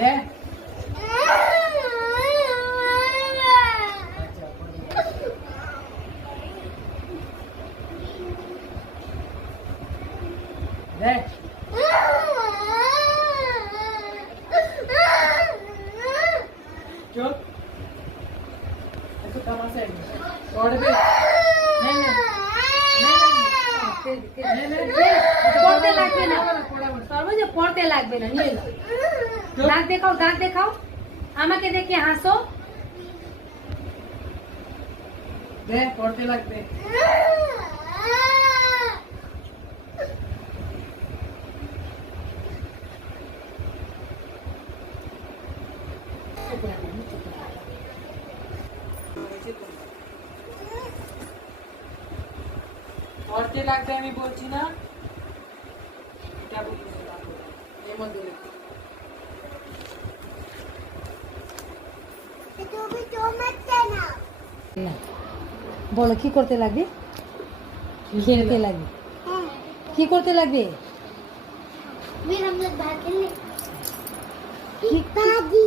दे दे चुप ऐसे तमाशा है छोड़ दे नहीं পড়তে লাগবে না সর্বজে পড়তে লাগবে না নিয়ে নাও দাঁত দেখাও আমাকে দেখে হাসো दे पढ़ते लगते पढ़ते लगते আমি বলছি না এটা বলছি এর মধ্যে তুমি তো মারতে না না বলো কি করতে লাগবে খেলতে লাগবে হ্যাঁ কি করতে লাগবে फिर हम लोग बाहर खेलने की दादी